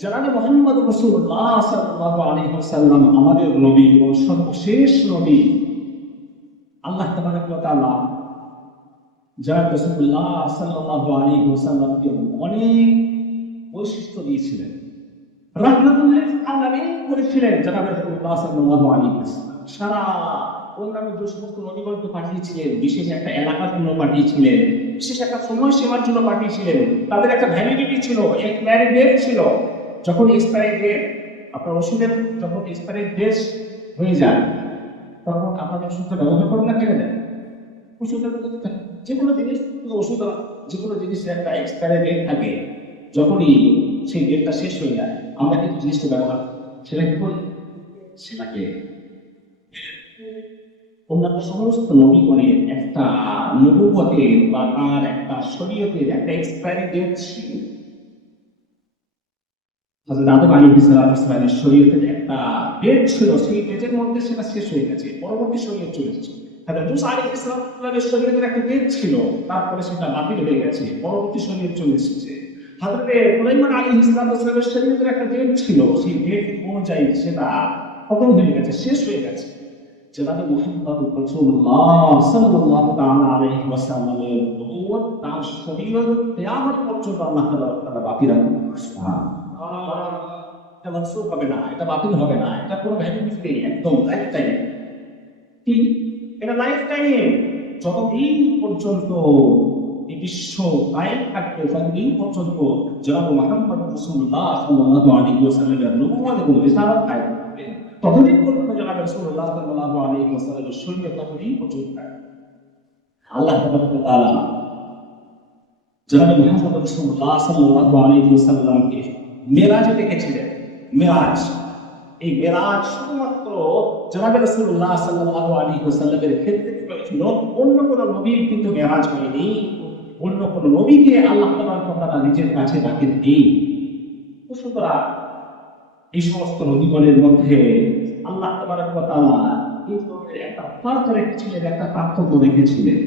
জনাবে মুহাম্মদ রাসূলুল্লাহ সাল্লাল্লাহু আলাইহি ওয়াসাল্লাম আমাদের নবী ও সর্বশেষ নবী। আল্লাহ তাবারক ওয়া তাআলা জনাব রাসূলুল্লাহ সাল্লাল্লাহু আলাইহি ওয়াসাল্লামকে অনেক বৈশিষ্ট্য দিয়েছিলেন, রাহমাতুল লিল আলামিন করেছিলেন জনাব রাসূলুল্লাহ সাল্লাল্লাহু আলাইহি ওয়াসাল্লাম। সারা অন্যান্য যে সমস্ত নবীগণকে পাঠিয়েছিলেন, বিশেষ একটা এলাকার জন্য পাঠিয়েছিলেন, বিশেষ একটা সময়সীমার জন্য পাঠিয়েছিলেন। তাদের একটা ভ্যালিডিটি ছিল, এক্সপায়ারি ডেট ছিল। যখন এক্সপায়ারি ডেট, আপনার ওষুধের যখন এক্সপায়ারি ডেট হয়ে যায়, তখন আপনাদের ওষুধটা ব্যবহার করেন না, ফেলে দেন। ওষুধের যে কোনো জিনিস, ওষুধ যে কোনো জিনিসের একটা এক্সপায়ারি ডেট থাকে। যখনই সেই ডেটটা শেষ হয়ে যায়, আমরা কিন্তু জিনিসটা ব্যবহার সেটা কি করি, সেটাকে অন্যান্য সমস্ত নবীগণের একটা নবুবতের বা তার একটা শরীয়তের একটা এক্সপায়ারি ডেট ছিল। হযরত আদম আলাইহিস সালামের শরীয়তের একটা ডেট ছিল, সেই ডেটের মধ্যে সেটা শেষ হয়ে গেছে, পরবর্তী শরীয়ত চলে এসেছে। হযরত মূসা আলাইহিস সালামের শরীয়তের একটা ডেট ছিল, তারপরে সেটা বাতিল হয়ে গেছে, পরবর্তী শরীয়ত চলে এসেছে। হযরত সুলাইমান আলাইহিস সালামের শরীয়তের একটা ডেট ছিল, সেই ডেট অনুযায়ী সেটা খতম হয়ে গেছে, শেষ হয়ে গেছে। জনাবে মুহাম্মদ রাসূলুল্লাহ সাল্লাল্লাহু তাআলা আলাইহি ওয়াসাল্লামের নবুয়ত, তার শরীয়ত কিয়ামত পর্যন্ত আল্লাহ তাআলা বাকি রাখবেন। সুবহানাল্লাহ। এটা মানসুখ হবে না, এটা বাতিল হবে না, এটা কোনো ভ্যালিডিটি নেই, একদম লাইফ টাইম। কি এটা লাইফ টাইমে যতদিন পর্যন্ত এই বিশ্ব কায়েম থাকবে, ততদিন পর্যন্ত জনাবে মুহাম্মদ রাসূলুল্লাহ সাল্লাল্লাহু আলাইহি ওয়াসাল্লামের নবুয়ত এবং রিসালাত কায়েম থাকবে। ততদিন পর্যন্ত জনাবে রাসূলুল্লাহ সাল্লাল্লাহু আলাইহি ওয়াসাল্লামের শরীয়ত ততদিন পর্যন্ত থাকবে। আল্লাহ তাবারক ওয়া তাআলা জনাবে মুহাম্মদ রাসূলুল্লাহ সাল্লাল্লাহু আলাইহি ওয়াসাল্লামকে মেরাজে দেখেছিলেন। মেরাজ, এই মেরাজ শুধুমাত্র জনাবে রাসূলুল্লাহ সাল্লাল্লাহু আলাইহি ওয়াসাল্লামের ক্ষেত্রে হয়েছিল, অন্য কোন নবীর কিন্তু মেরাজ হয়নি, অন্য কোন নবীকে আল্লাহ তাবারক ওয়া তাআলা নিজের কাছে ডাকেননি। সুতরাং এই সমস্ত নবীগণের মধ্যে আল্লাহ তাবারক ওয়া তাআলা এই ধরনের একটা ফারাক রেখেছিলেন, একটা পার্থক্য রেখেছিলেন।